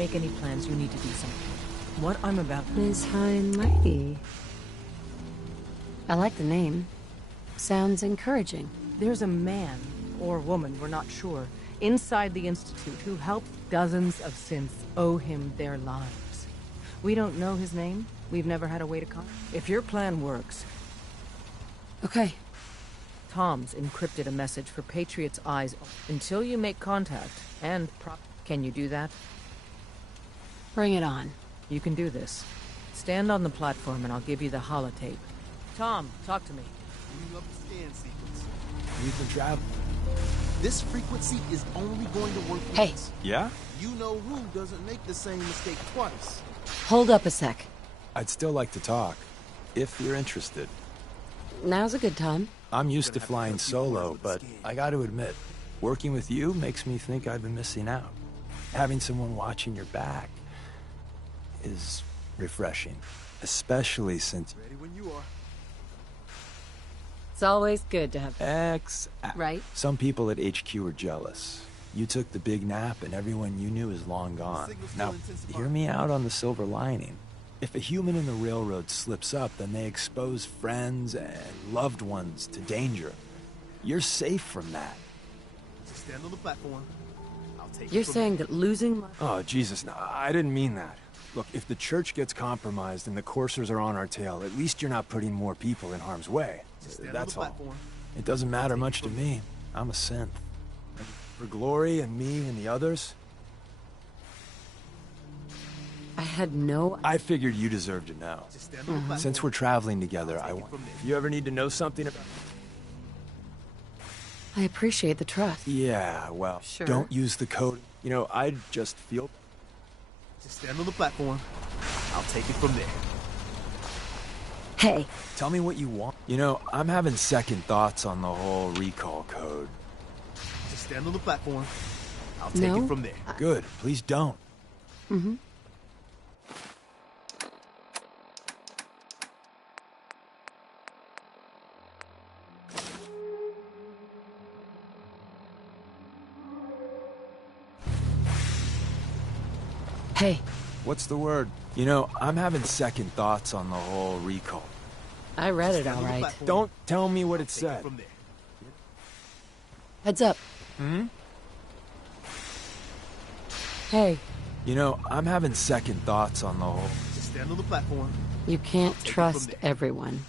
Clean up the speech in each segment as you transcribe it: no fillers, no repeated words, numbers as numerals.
make any plans, you need to do something. What I'm about... Miss High and Mighty. I like the name. Sounds encouraging. There's a man, or woman, we're not sure, inside the Institute who helped dozens of synths owe him their lives. We don't know his name. We've never had a way to contact. If your plan works... Okay. Tom's encrypted a message for Patriot's eyes until you make contact, and Can you do that? Bring it on. You can do this. Stand on the platform and I'll give you the holotape. Tom, talk to me. Bring up the scan sequence. We've been traveling. This frequency is only going to work Hey. once. Yeah? You know who doesn't make the same mistake twice. Hold up a sec. I'd still like to talk, if you're interested. Now's a good time. I'm used to flying solo, but I gotta admit, working with you makes me think I've been missing out. Having someone watching your back is refreshing, especially since... Ready when you are. It's always good to have... Right? Some people at HQ are jealous. You took the big nap and everyone you knew is long gone. Now, hear me out on the silver lining. If a human in the railroad slips up, then they expose friends and loved ones to danger. You're safe from that. Just stand on the platform. I'll take You're saying that losing... Oh, Jesus, no, I didn't mean that. Look, if the church gets compromised and the coursers are on our tail, at least you're not putting more people in harm's way. That's all. It doesn't matter much to me. I'm a synth. For Glory and me and the others... I had no... I figured you deserved to know. Since we're traveling together, I want... If you ever need to know something about... I appreciate the trust. Yeah, well, Sure. Don't use the code. You know, I just feel... Just stand on the platform. I'll take it from there. Hey. Tell me what you want. You know, I'm having second thoughts on the whole recall code. Just stand on the platform. I'll take it from there. Good. Please don't. Mm-hmm. Hey. What's the word? You know, I'm having second thoughts on the whole recall. I read it all right. Don't tell me what it said. Heads up. Hmm? Hey. You know, I'm having second thoughts on the whole... Just stand on the platform. You can't trust everyone.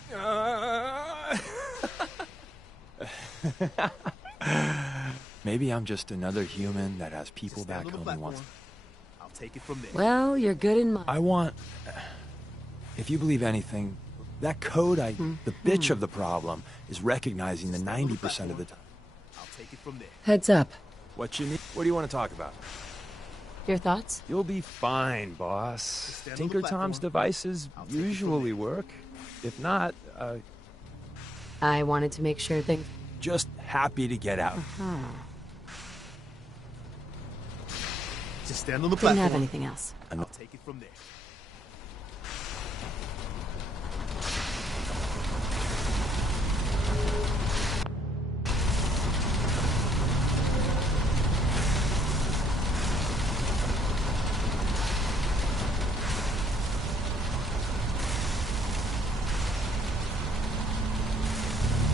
Maybe I'm just another human that has people back home he wants. I'll take it from there. Well, you're good in mind. I want... If you believe anything, that code, the bitch of the problem, is recognizing the 90% of the time. I'll take it from there. Heads up. What you need? What do you want to talk about? Your thoughts? You'll be fine, boss. Tinker Tom's devices usually work. If not, I wanted to make sure things... Just happy to get out. Just stand on the platform. Didn't have platform. anything else. I'll take it from there.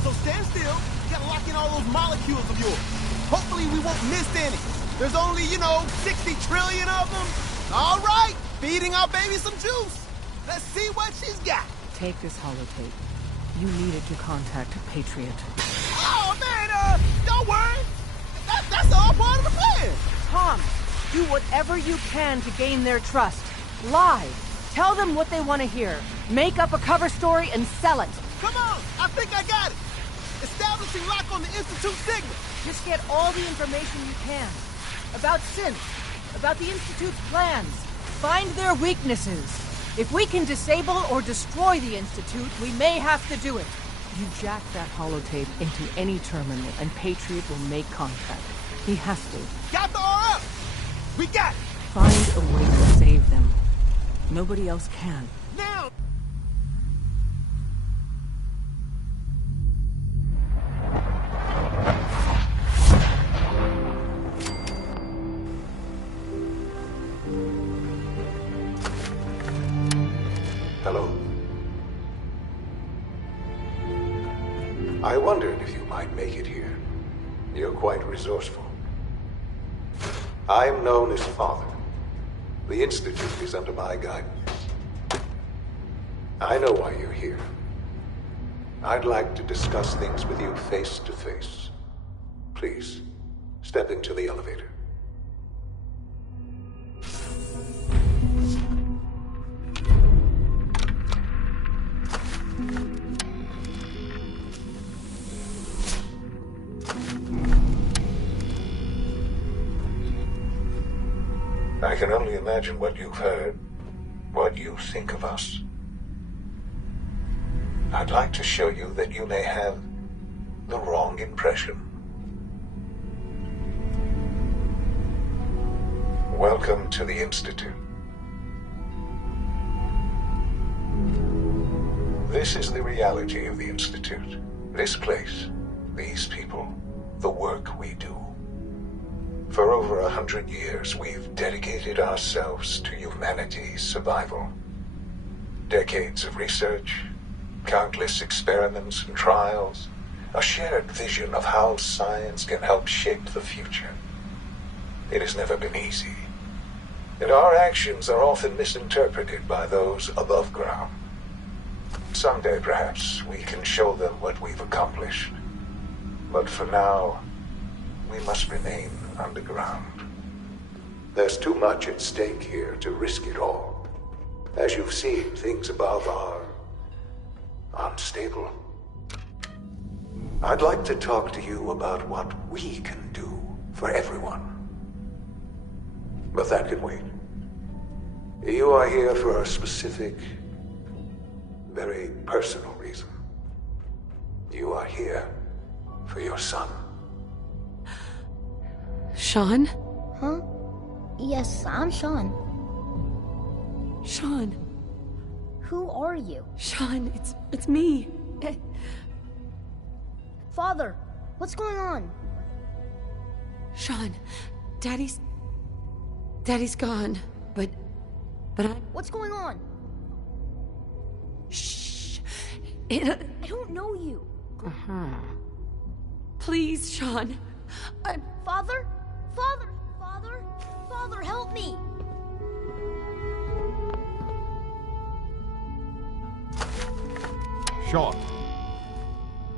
So stand still. You gotta lock in all those molecules of yours. Hopefully we won't miss any. There's only, 60 trillion of them. All right, feeding our baby some juice. Let's see what she's got. Take this holotape. You needed to contact Patriot. Oh, man, don't worry. That's all part of the plan. Tom, do whatever you can to gain their trust. Lie. Tell them what they want to hear. Make up a cover story and sell it. Come on, I think I got it. Establishing lock on the Institute signal. Just get all the information you can. About synth, about the Institute's plans. Find their weaknesses. If we can disable or destroy the Institute, we may have to do it. You jack that holotape into any terminal and Patriot will make contact. He has to. Got the RF! We got it! Find a way to save them. Nobody else can. Now! Hello? I wondered if you might make it here. You're quite resourceful. I'm known as Father. The Institute is under my guidance. I know why you're here. I'd like to discuss things with you face to face. Please, step into the elevator. I can only imagine what you've heard, what you think of us. I'd like to show you that you may have the wrong impression. Welcome to the Institute. This is the reality of the Institute. This place, these people, the work we do. For over 100 years, we've dedicated ourselves to humanity's survival. Decades of research, countless experiments and trials, a shared vision of how science can help shape the future. It has never been easy, and our actions are often misinterpreted by those above ground. Someday, perhaps, we can show them what we've accomplished. But for now, we must remain underground. There's too much at stake here to risk it all. As you've seen, things above are unstable. I'd like to talk to you about what we can do for everyone. But that can wait. You are here for a specific, very personal reason. You are here for your son. Sean? Huh? Yes, I'm Sean. Sean. Who are you? Sean, it's me. Father, what's going on? Sean, Daddy's gone, but I... What's going on? Shh. I don't know you. Please, Sean. Father? Father! Father! Father, help me! Sean.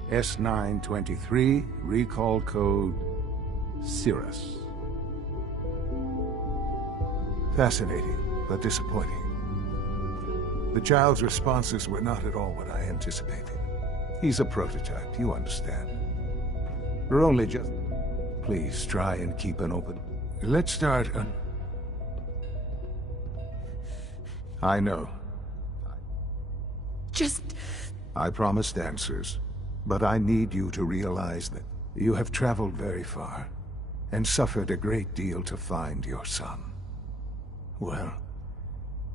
S923, recall code Cirrus. Fascinating, but disappointing. The child's responses were not at all what I anticipated. He's a prototype, you understand. We're only just... Please try and keep an open... Let's start on... I know. Just... I promised answers, but I need you to realize that you have traveled very far and suffered a great deal to find your son. Well,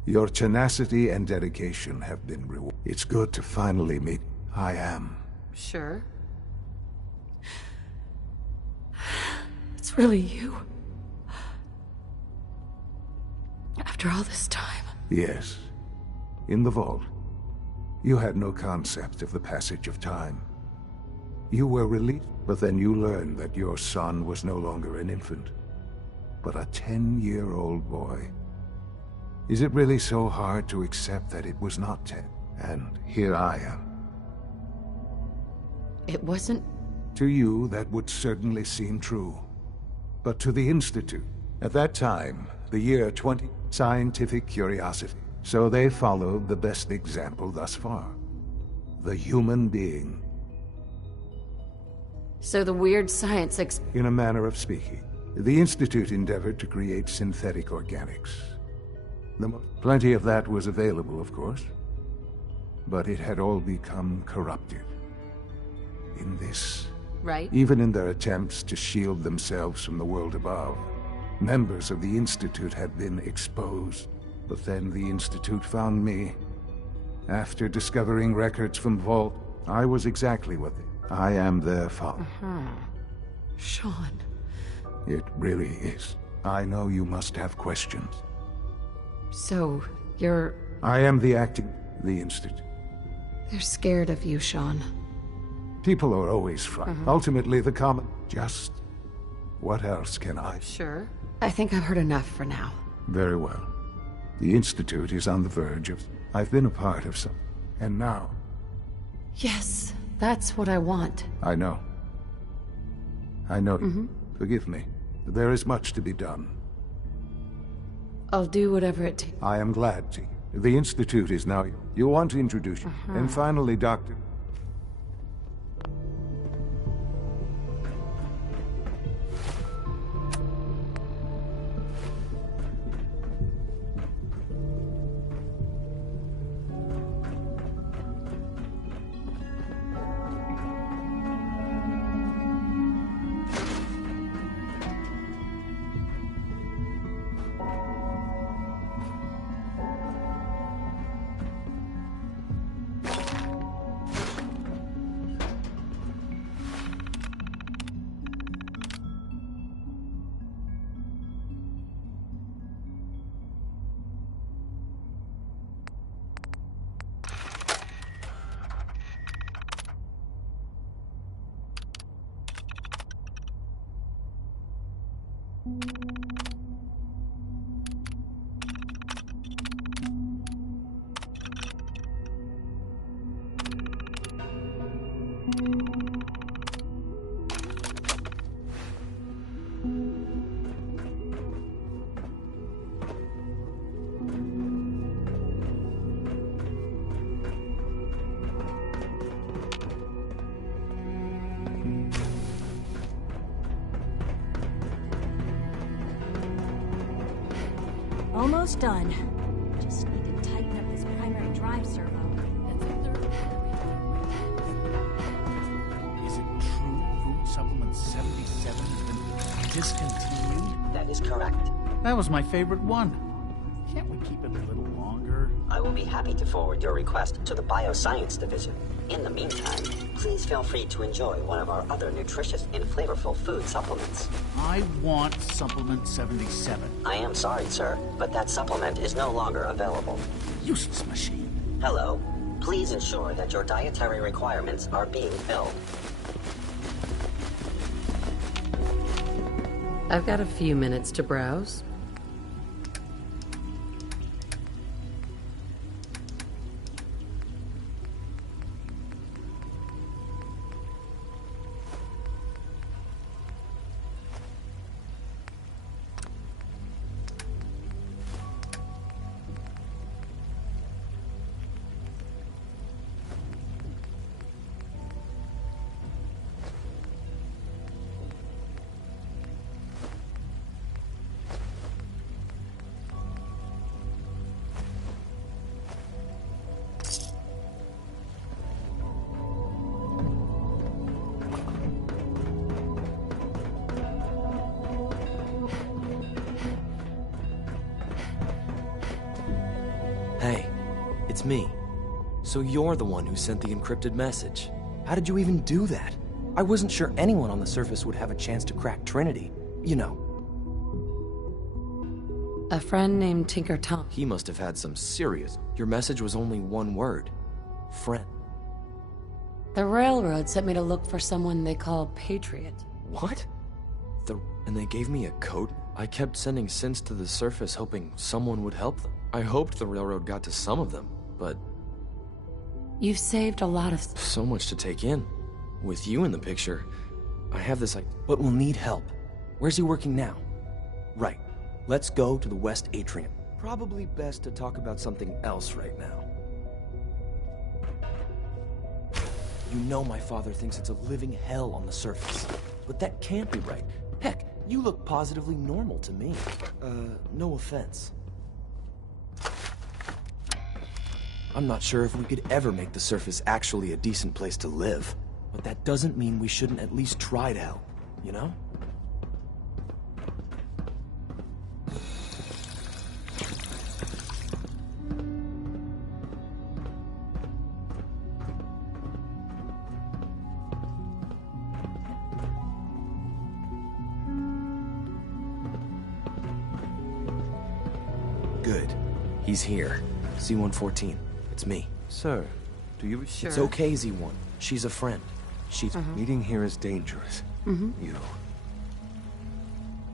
your tenacity and dedication have been rewarded. It's good to finally meet. I am. Sure. It's really you. After all this time. Yes. In the vault. You had no concept of the passage of time. You were released, but then you learned that your son was no longer an infant, but a 10-year-old boy. Is it really so hard to accept that it was not 10? And here I am. It wasn't... To you, that would certainly seem true. But to the Institute, at that time, the year 20, scientific curiosity. So they followed the best example thus far. The human being. So the weird science In a manner of speaking, the Institute endeavored to create synthetic organics. Plenty of that was available, of course. But it had all become corrupted. In this... Right. Even in their attempts to shield themselves from the world above, members of the Institute had been exposed. But then the Institute found me. After discovering records from Vault, I was exactly what I am their father. Sean. It really is. I know you must have questions. So, you're... I am the acting... the Institute. They're scared of you, Sean. People are always frightened. Ultimately, the common... Just... What else can I... Sure. I think I've heard enough for now. Very well. The Institute is on the verge of... I've been a part of some... And now... Yes, that's what I want. I know. I know. Forgive me. There is much to be done. I'll do whatever it takes. I am glad to. The Institute is now... You want to introduce you. And finally, Doctor... Almost done. Just need to tighten up this primary drive servo. Is it true food supplement 77 has been discontinued? That is correct. That was my favorite one. Can't we keep it a little longer? I will be happy to forward your request to the Bioscience Division. In the meantime, please feel free to enjoy one of our other nutritious and flavorful food supplements. I want supplement 77. I am sorry, sir, but that supplement is no longer available. Useless machine. Hello. Please ensure that your dietary requirements are being filled. I've got a few minutes to browse. Hey, it's me. So you're the one who sent the encrypted message. How did you even do that? I wasn't sure anyone on the surface would have a chance to crack Trinity. You know. A friend named Tinker Tom. He must have had some serious... Your message was only one word. Friend. The railroad sent me to look for someone they call Patriot. What? And they gave me a code? I kept sending synths to the surface hoping someone would help them. I hoped the railroad got to some of them, but... You've saved a lot of... So much to take in. With you in the picture, I have this but we'll need help. Where's he working now? Right. Let's go to the West Atrium. Probably best to talk about something else right now. You know my father thinks it's a living hell on the surface. But that can't be right. Heck, you look positively normal to me. No offense. I'm not sure if we could ever make the surface actually a decent place to live. But that doesn't mean we shouldn't at least try to help, you know? Good. He's here. C-114. It's me. Sir, do you... Sure. It's okay, Z1. She's a friend. She's... Meeting here is dangerous. You...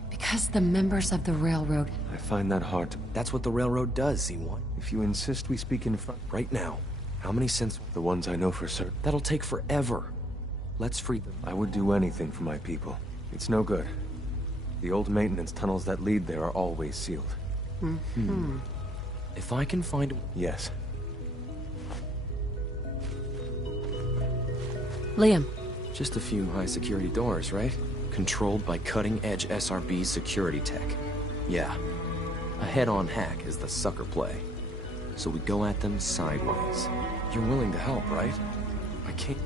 Because the members of the Railroad... I find that hard to... That's what the Railroad does, Z1. If you insist we speak in front... Right now. How many cents? The ones I know for certain. That'll take forever. Let's free them. I would do anything for my people. It's no good. The old maintenance tunnels that lead there are always sealed. If I can find... Yes. Liam. Just a few high-security doors, right? Controlled by cutting-edge SRB security tech. Yeah. A head-on hack is the sucker play. So we go at them sideways. You're willing to help, right? I can't...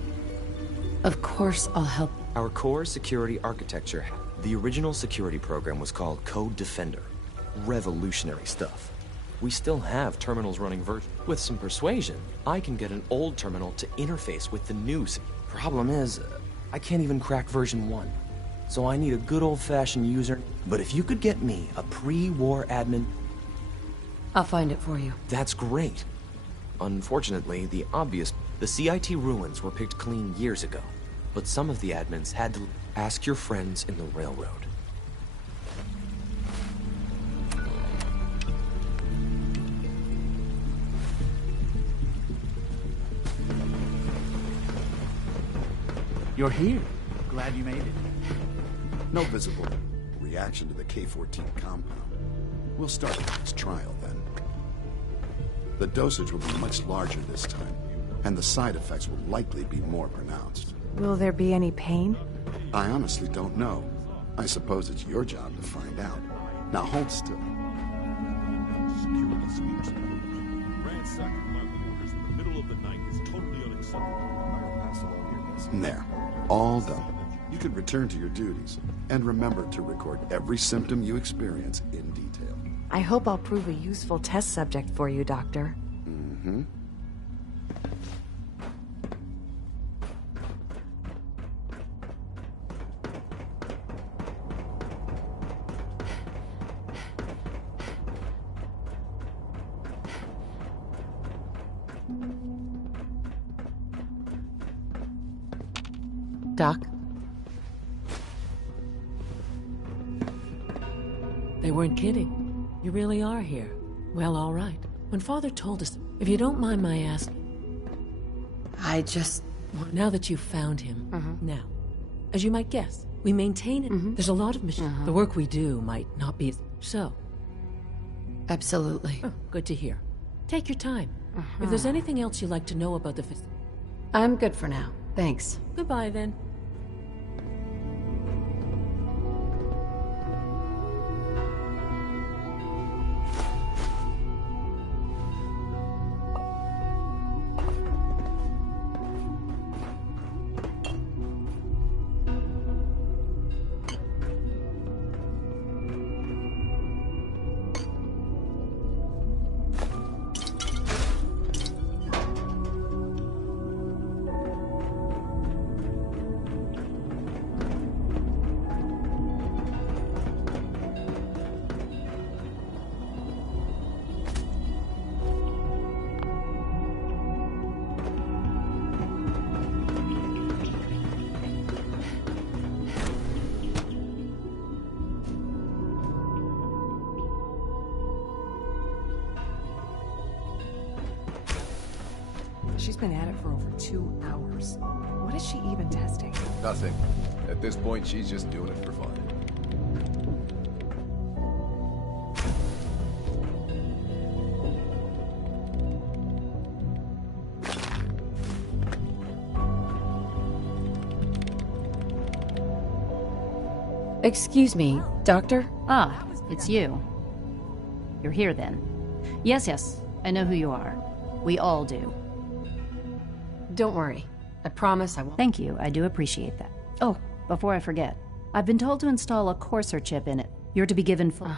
Of course I'll help. Our core security architecture... The original security program was called Code Defender. Revolutionary stuff. We still have terminals running version. With some persuasion, I can get an old terminal to interface with the new... Problem is, I can't even crack version 1. So I need a good old-fashioned user. But if you could get me a pre-war admin... I'll find it for you. That's great. Unfortunately, the CIT ruins were picked clean years ago. But some of the admins had to... Ask your friends in the Railroad. You're here. Glad you made it. No visible reaction to the K-14 compound. We'll start the next trial then. The dosage will be much larger this time, and the side effects will likely be more pronounced. Will there be any pain? I honestly don't know. I suppose it's your job to find out. Now hold still. Security sweeps. Ransacking my quarters in the middle of the night is totally unacceptable. There. All done. You can return to your duties. And remember to record every symptom you experience in detail. I hope I'll prove a useful test subject for you, Doctor. Doc? They weren't kidding. You really are here. Well, all right. When Father told us, if you don't mind my asking... I just... Now that you've found him, now, as you might guess, we maintain it. There's a lot of missions. The work we do might not be... So. Absolutely. Oh, good to hear. Take your time. If there's anything else you'd like to know about the... I'm good for now. Thanks. Goodbye, then. She's been at it for over 2 hours. What is she even testing? Nothing. At this point, she's just doing it for fun. Excuse me, Doctor? Ah, it's you. You're here then. Yes, I know who you are. We all do. Don't worry. I promise I won't. Thank you, I do appreciate that. Oh, before I forget, I've been told to install a Courser chip in it. You're to be given full...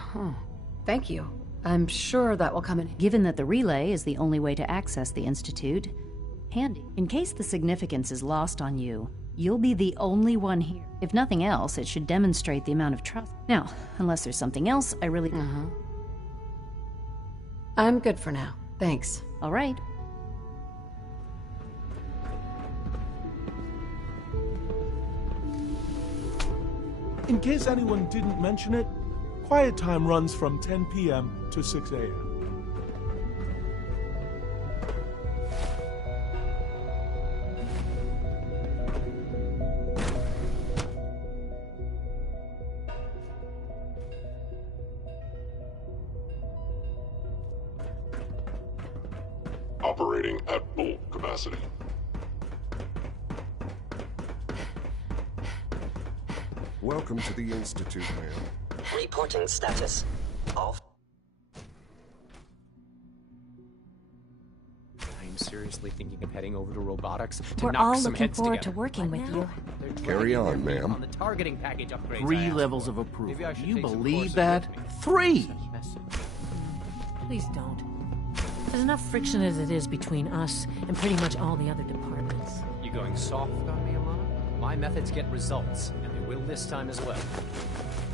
Thank you. I'm sure that will come in. Given that the relay is the only way to access the Institute, handy. In case the significance is lost on you, you'll be the only one here. If nothing else, it should demonstrate the amount of trust. Now, unless there's something else, I really... I'm good for now. Thanks. All right. In case anyone didn't mention it, quiet time runs from 10 p.m. to 6 a.m. Operating at full capacity. Welcome to the Institute, ma'am. Reporting status. Off. I'm seriously thinking of heading over to robotics to We're knock all some looking heads forward together. to working with you. Carry on, ma'am. On the targeting package upgrades. 3 levels of approval. Maybe I should You take some believe courses that? with me. 3! Please don't. There's enough friction as it is between us and pretty much all the other departments. You going soft on me, Alana? My methods get results, and they will this time as well.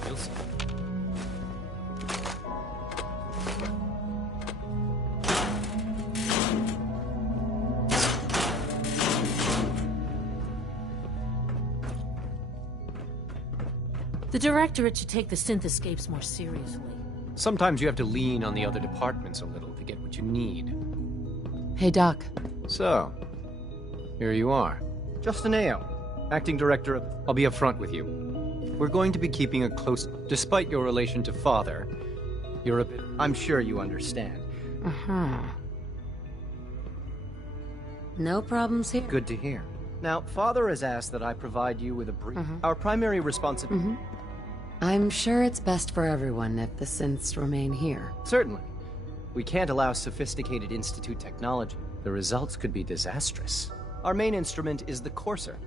You'll see. The Directorate should take the synth escapes more seriously. Sometimes you have to lean on the other departments a little to get what you need. Hey, Doc. So, here you are. Justin Ao, Acting Director of... I'll be upfront with you. We're going to be keeping a close... Despite your relation to Father, you're a bit... I'm sure you understand. Uh-huh. No problems here. Good to hear. Now, Father has asked that I provide you with a brief... Our primary responsibility... I'm sure it's best for everyone if the synths remain here. Certainly. We can't allow sophisticated Institute technology. The results could be disastrous. Our main instrument is the Courser,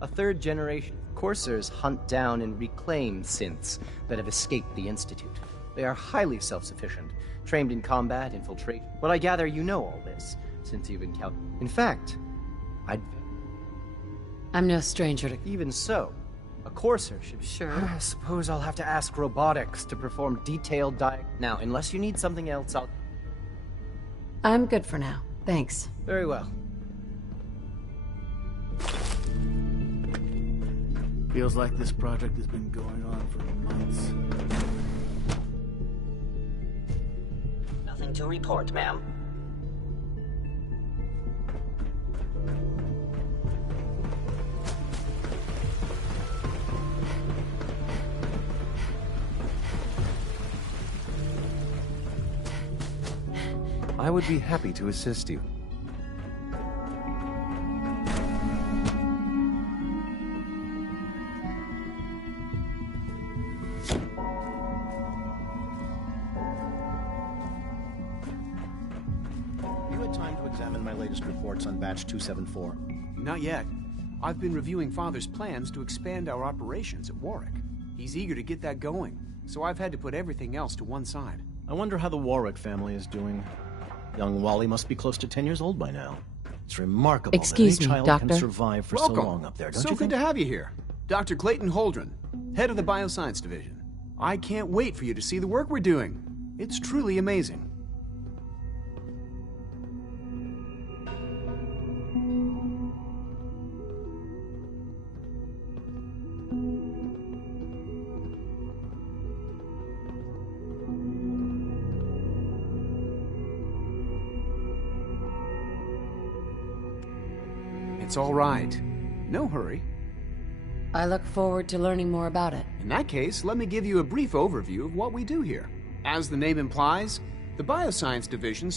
a 3rd generation. Coursers hunt down and reclaim synths that have escaped the Institute. They are highly self-sufficient, trained in combat, infiltration. But I gather you know all this, since you've encountered... In fact, I'm no stranger to... Even so, a Courser should be... Sure. I suppose I'll have to ask robotics to perform detailed Now, unless you need something else, I'm good for now. Thanks. Very well. Feels like this project has been going on for months. Nothing to report, ma'am. I would be happy to assist you. You had time to examine my latest reports on Batch 274? Not yet. I've been reviewing Father's plans to expand our operations at Warwick. He's eager to get that going, so I've had to put everything else to one side. I wonder how the Warwick family is doing. Young Wally must be close to 10 years old by now. It's remarkable Excuse that a me, child Doctor. can survive for Welcome. so long up there, don't so you good think? to have you here. Dr. Clayton Holdren, head of the Bioscience Division. I can't wait for you to see the work we're doing. It's truly amazing. It's all right. No hurry. I look forward to learning more about it. In that case, let me give you a brief overview of what we do here. As the name implies, the Bioscience Division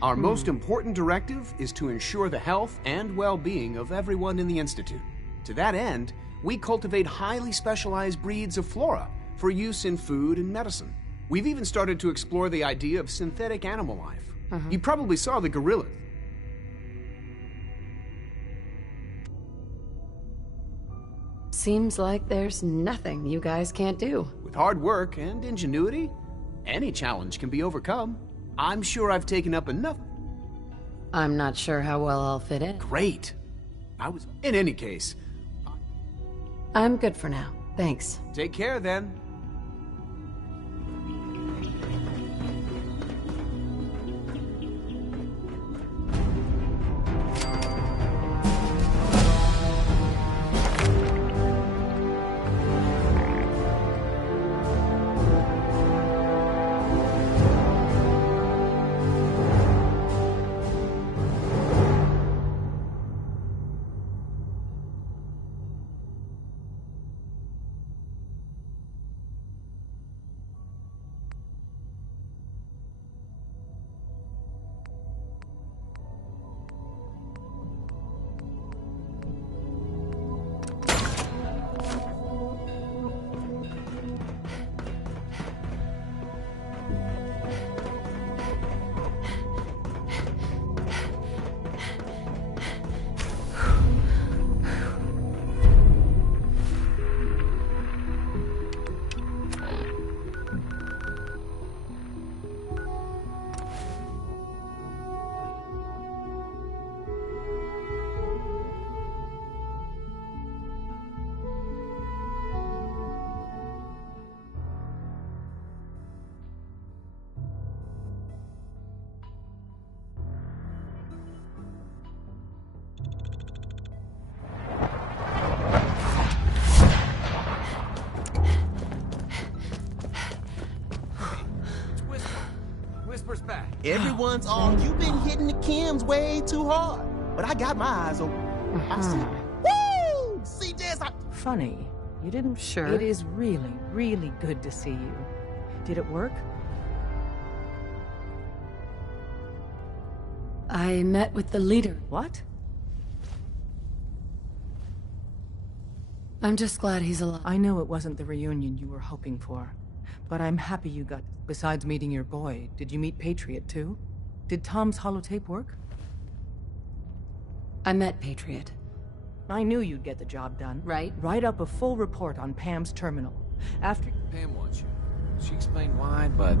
Our most important directive is to ensure the health and well-being of everyone in the Institute. To that end, we cultivate highly specialized breeds of flora for use in food and medicine. We've even started to explore the idea of synthetic animal life. You probably saw the gorillas. Seems like there's nothing you guys can't do. With hard work and ingenuity, any challenge can be overcome. I'm sure I've taken up enough. I'm not sure how well I'll fit in. Great. In any case, I'm good for now. Thanks. take care then. Everyone's all, you've been hitting the chems way too hard. But I got my eyes open. I see. Woo! See this? Funny. You didn't... Sure. It is really, really good to see you. Did it work? I met with the leader. What? I'm just glad he's alive. I know it wasn't the reunion you were hoping for, but I'm happy you got... Besides meeting your boy, did you meet Patriot too? Did Tom's holotape work? I met Patriot. I knew you'd get the job done. Right. Write up a full report on Pam's terminal. After... Pam wants you. She explained why, but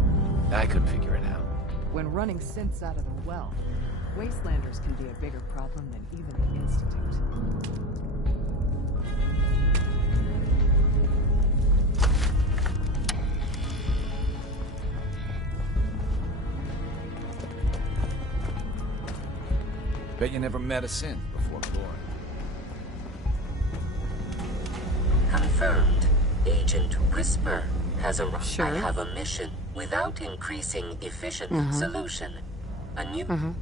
I couldn't figure it out. When running synths out of the well, Wastelanders can be a bigger problem than even the Institute. Bet you never met a synth before, Glory. Confirmed. Agent Whisper has arrived. Sure. I have a mission without increasing efficient solution. A new...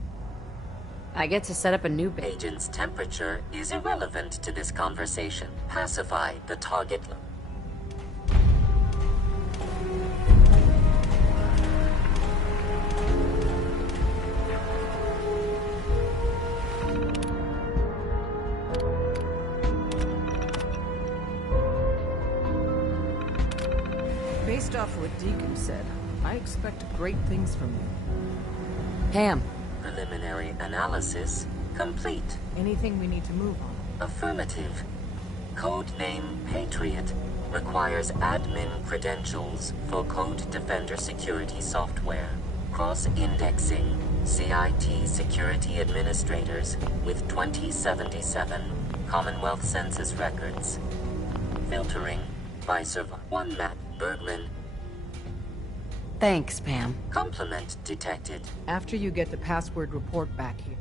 I get to set up a new base. Agent's temperature is irrelevant to this conversation. Pacify the target. Based off what Deacon said, I expect great things from you. Pam. Preliminary analysis complete. Anything we need to move on? Affirmative. Codename Patriot requires admin credentials for Code Defender security software. Cross-indexing CIT security administrators with 2077 Commonwealth Census records. Filtering by Survivor. One Matt Bergman. Thanks, Pam. Compliment detected. After you get the password report back here.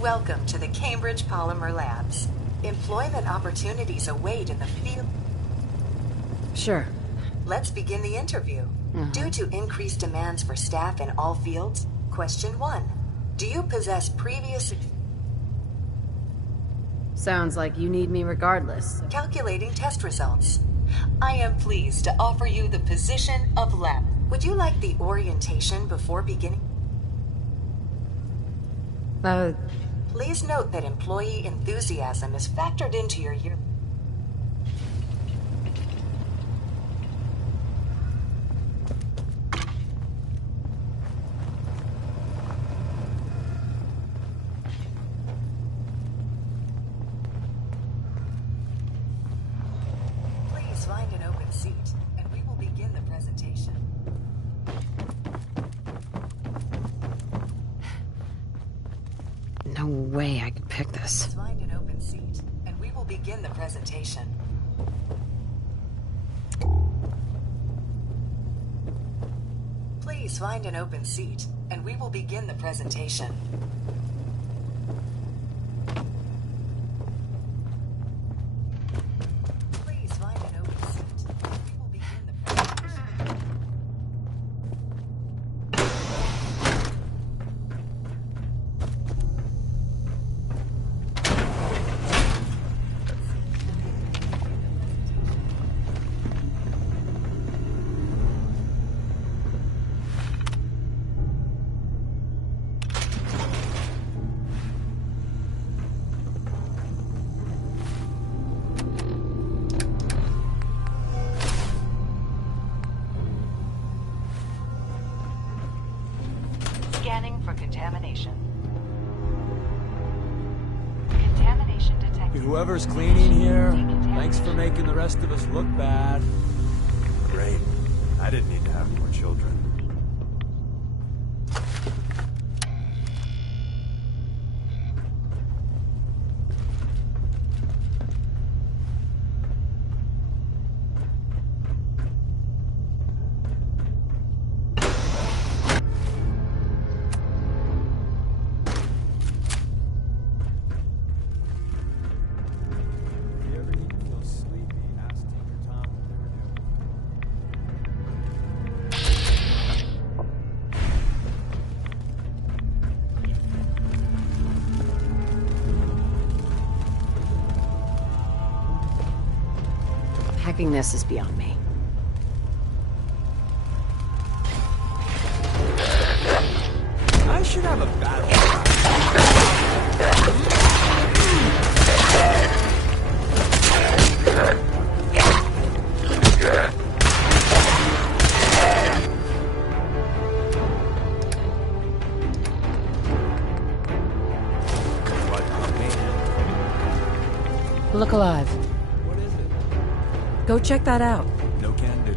Welcome to the Cambridge Polymer Labs. Employment opportunities await in the field. Sure. Let's begin the interview. Due to increased demands for staff in all fields, question 1. Do you possess previous... Sounds like you need me regardless. Calculating test results. I am pleased to offer you the position of lab. Would you like the orientation before beginning? Please note that employee enthusiasm is factored into your year. No way I could pick this. Find an open seat, and we will begin the presentation. Please find an open seat, and we will begin the presentation. Please find an open seat, and we will begin the presentation. Scanning for contamination. Contamination detected. Whoever's cleaning here, thanks for making the rest of us look bad. Great. I didn't need to have more children. Hacking this is beyond me. I should have a battle. Look alive. Go check that out. No can do.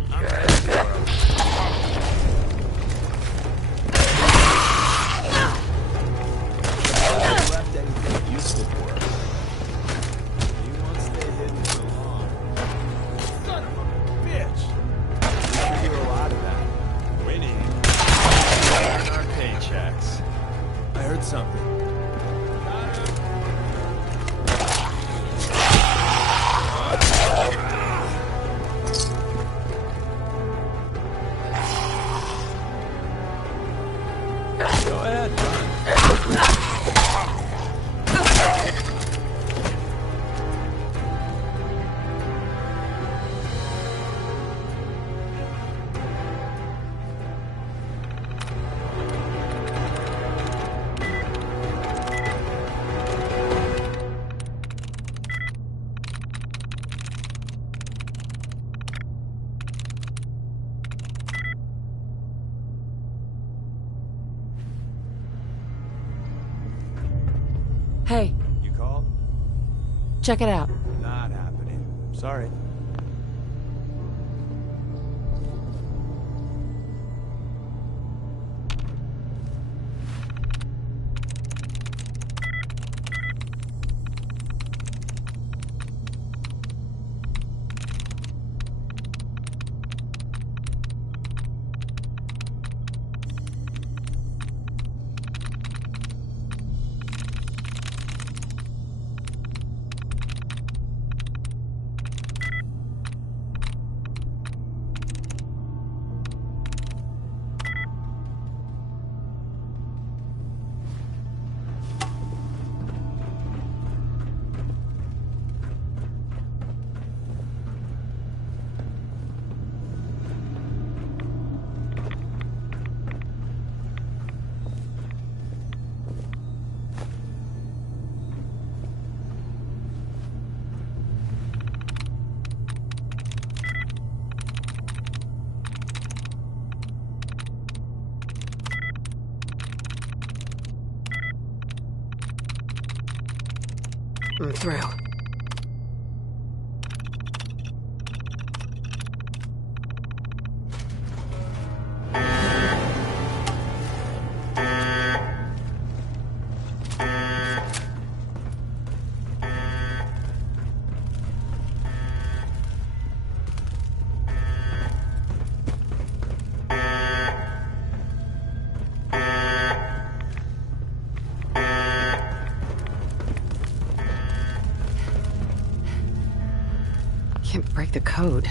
Left anything useful for us. You won't stay hidden so long. Son of a bitch! We do a lot of that. Winning. Our paychecks. I heard something. Go ahead, Hey. You called? Check it out. Not happening. Sorry. I'm through. crack the code.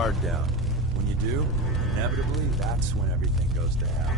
guard down. When you do, inevitably, that's when everything goes to hell.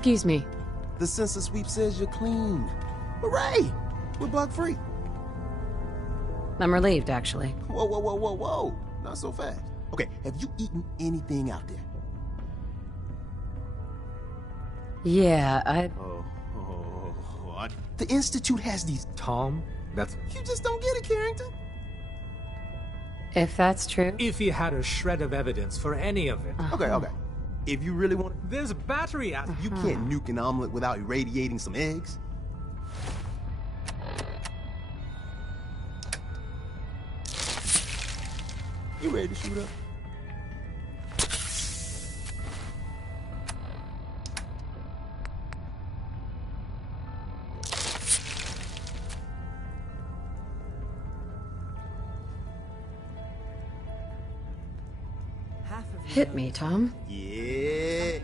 Excuse me. The sensor sweep says you're clean. Hooray! We're bug-free. I'm relieved, actually. Whoa, whoa, whoa, whoa, whoa. Not so fast. Okay, have you eaten anything out there? Yeah, The Institute has these... Tom? That's... You just don't get it, Carrington. If that's true. If he had a shred of evidence for any of it. Okay. If you really want... There's a battery at... You can't nuke an omelet without irradiating some eggs. You ready to shoot up? Hit me, Tom. Yeah.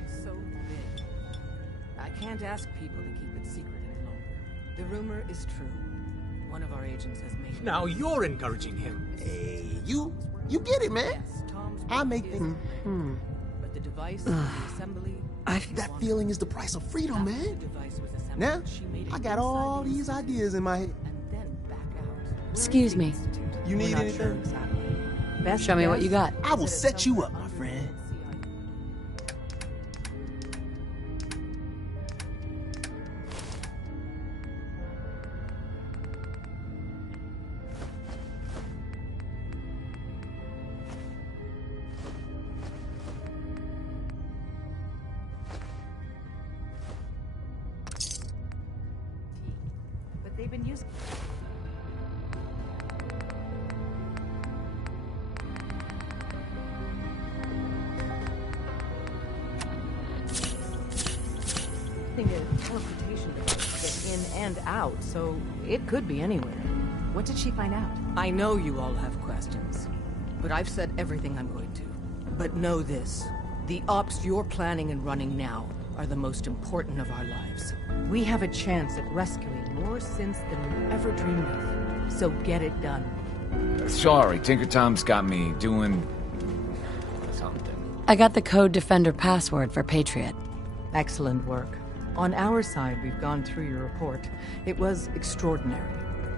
I can't ask people to keep it secret any longer. The rumor is true. One of our agents has made... Now you're encouraging him. Hey, you get it, man. I make things... But the device, the assembly... That feeling is the price of freedom, man. Now, I got all these ideas in my head. Excuse me. You need anything? Show me what you got. I will set you up, my friend. But they've been using... a teleportation device to get in and out, so it could be anywhere. What did she find out? I know you all have questions, but I've said everything I'm going to. But know this, the ops you're planning and running now are the most important of our lives. We have a chance at rescuing more synths than we ever dreamed of, so get it done. Sorry, Tinker Tom's got me doing... something. I got the Code Defender password for Patriot. Excellent work. On our side, we've gone through your report. It was extraordinary.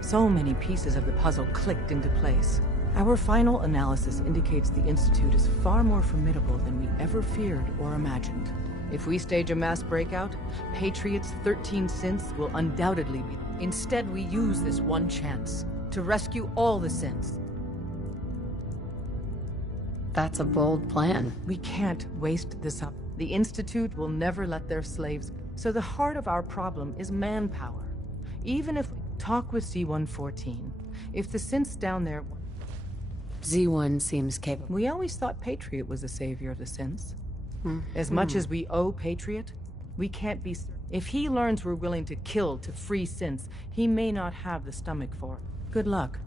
So many pieces of the puzzle clicked into place. Our final analysis indicates the Institute is far more formidable than we ever feared or imagined. If we stage a mass breakout, Patriot's 13 synths will undoubtedly be... Instead, we use this one chance to rescue all the synths. That's a bold plan. We can't waste this up. The Institute will never let their slaves... So the heart of our problem is manpower. Even if we talk with C-114, if the synths down there... Z1 seems capable. We always thought Patriot was the savior of the synths. As much as we owe Patriot, we can't be... If he learns we're willing to kill to free synths, he may not have the stomach for it. Good luck.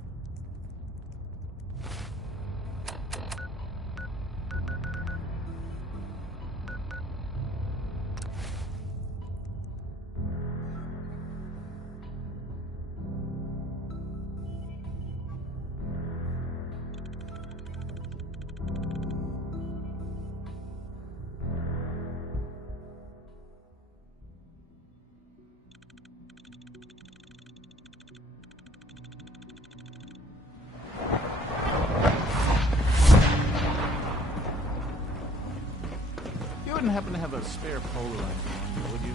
Happen to have a spare Polaroid on, would you?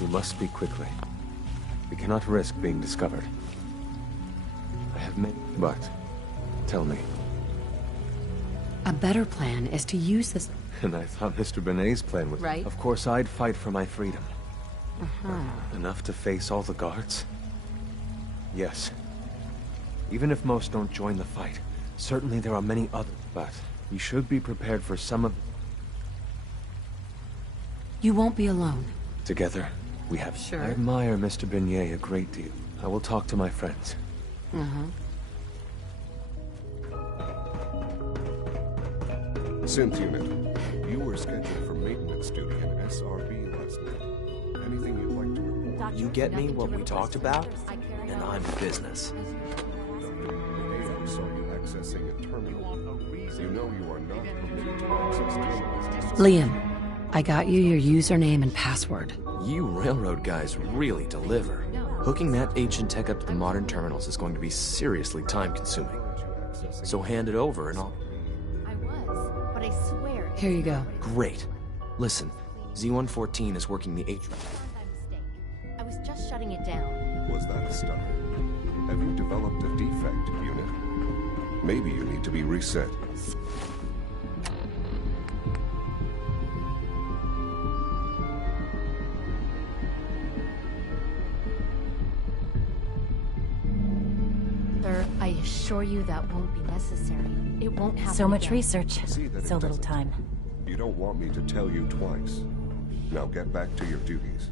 We must speak quickly. We cannot risk being discovered. I have made... But, tell me. A better plan is to use this... And I thought Mr. Benet's plan was... Right. Of course, I'd fight for my freedom. Enough to face all the guards? Yes. Even if most don't join the fight, certainly there are many others. But we should be prepared for some of... You won't be alone. Together, we have... Sure. I admire Mr. Benet a great deal. I will talk to my friends. Synth unit, you were scheduled for maintenance duty in SRB last night. Anything you'd like to report? You get me what we talked about, and I'm in business. Dr. Benet saw you accessing a terminal. You know you are not permitted to access terminals. Liam, I got you your username and password. You railroad guys really deliver. Hooking that ancient tech up to the modern terminals is going to be seriously time-consuming. So hand it over and I'll... I was, but I swear... Here you go. Great. Listen, Z-114 is working the H... I was just shutting it down. Was that a stutter? Have you developed a defect, unit? Maybe you need to be reset. Sir, I assure you that won't be necessary. It won't happen So much again. research, See that it so little doesn't. time. You don't want me to tell you twice. Now get back to your duties.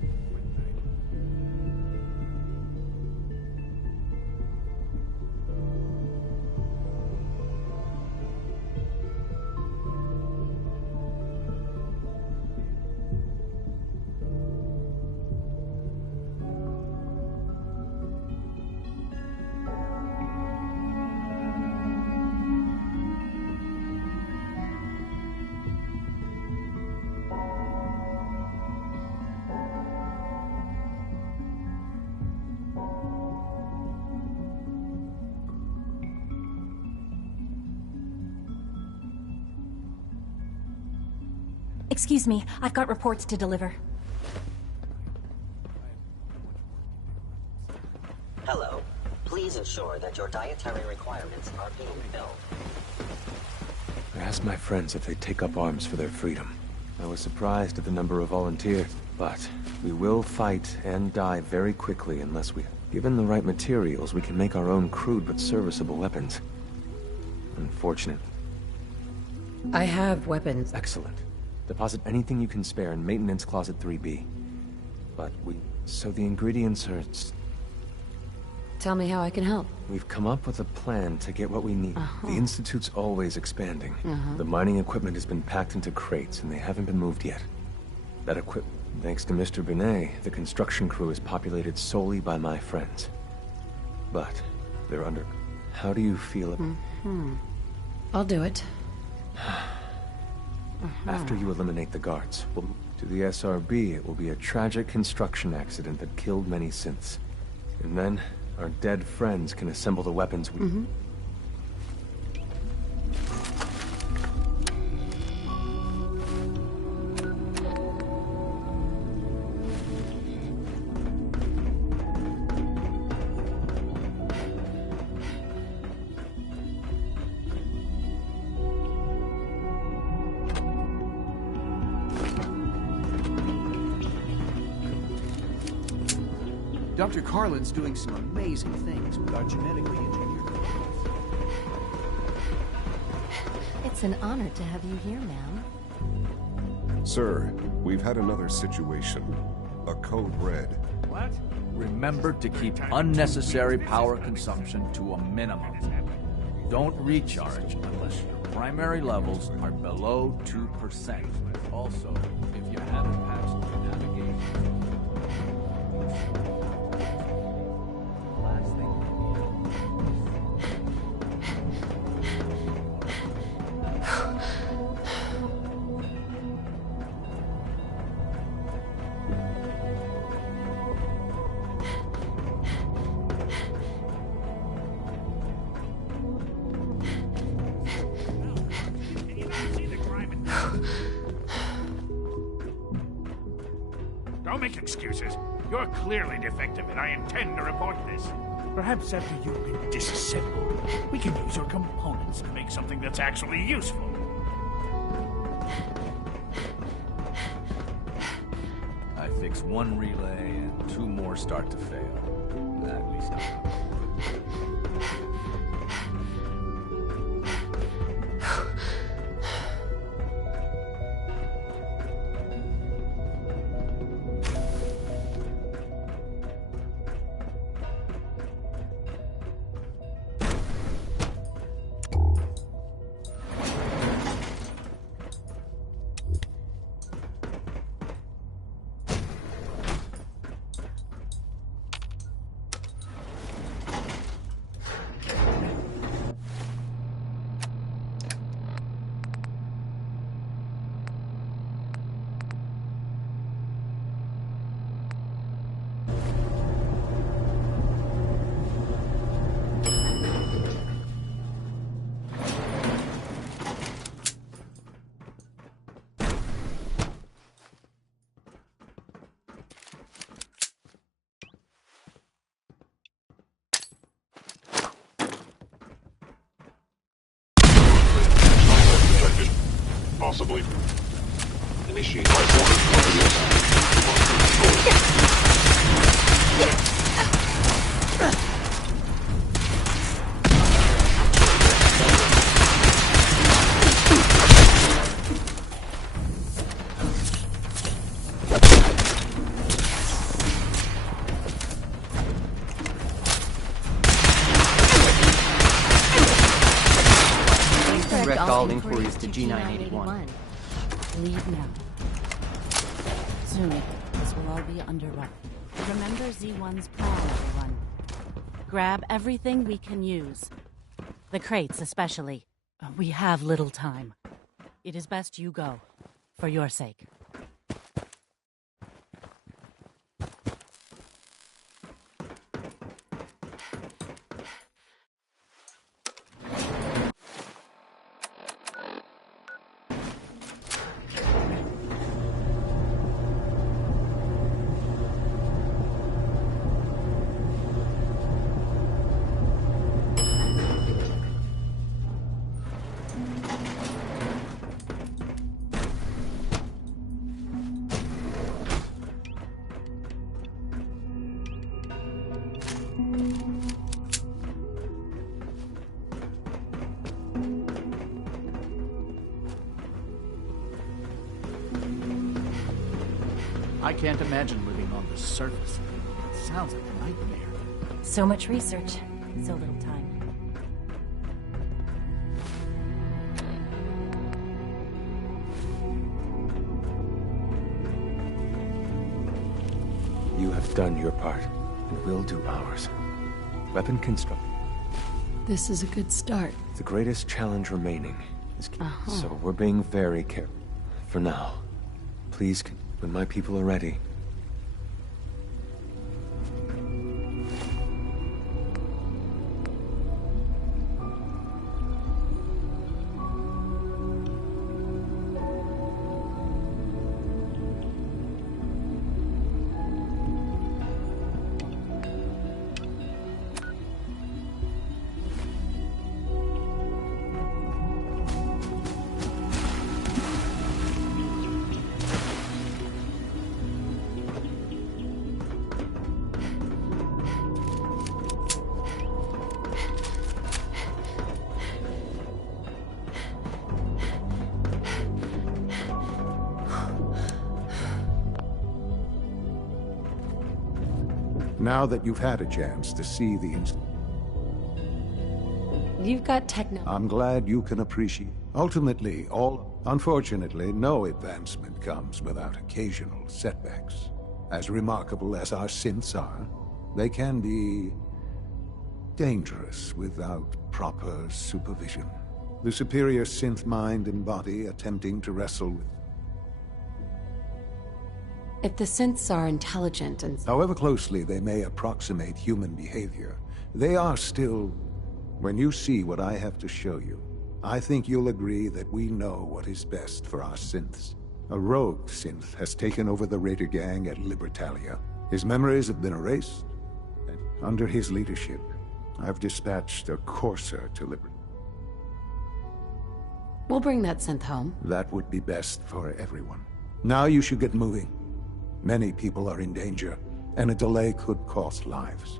Excuse me, I've got reports to deliver. Hello. Please ensure that your dietary requirements are being filled. I asked my friends if they'd take up arms for their freedom. I was surprised at the number of volunteers, but we will fight and die very quickly unless we... Given the right materials, we can make our own crude but serviceable weapons. Unfortunate. I have weapons. Excellent. Deposit anything you can spare in Maintenance Closet 3B. But so the ingredients are... Tell me how I can help. We've come up with a plan to get what we need. The Institute's always expanding. Uh-huh. The mining equipment has been packed into crates, and they haven't been moved yet. That thanks to Mr. Binet, the construction crew is populated solely by my friends. But they're under... How do you feel I'll do it. After you eliminate the guards, to the SRB, it will be a tragic construction accident that killed many synths. And then, our dead friends can assemble the weapons we... Dr. Carlin's doing some amazing things with our genetically engineered products. It's an honor to have you here, ma'am. Sir, we've had another situation. A code red. What? Remember to keep unnecessary power consumption to a minimum. Don't recharge unless your primary levels are below 2%. Also, if you haven't passed the navigation... Don't make excuses. You're clearly defective, and I intend to report this. Perhaps after you've been disassembled, we can use your components to make something that's actually useful. I fix one relay and 2 more start to fail. At least I hope. Possibly. Initiate my Direct all inquiries to G981. Leave now. Soon, this will all be under wrap. Remember Z1's plan, everyone. Grab everything we can use. The crates, especially. We have little time. It is best you go, for your sake. I can't imagine living on the surface. It sounds like a nightmare. So much research, so little time. You have done your part, and we'll do ours. Weapon construction. This is a good start. The greatest challenge remaining is... So we're being very careful. For now. Please, when my people are ready. Now that you've had a chance to see the You've got techno. I'm glad you can appreciate. Ultimately, unfortunately, no advancement comes without occasional setbacks. As remarkable as our synths are, they can be dangerous without proper supervision. The superior synth mind and body attempting to wrestle with... If the synths are intelligent and... However closely they may approximate human behavior, they are still... When you see what I have to show you, I think you'll agree that we know what is best for our synths. A rogue synth has taken over the Raider gang at Libertalia. His memories have been erased, and under his leadership, I've dispatched a courser to Libertalia. We'll bring that synth home. That would be best for everyone. Now you should get moving. Many people are in danger, and a delay could cost lives.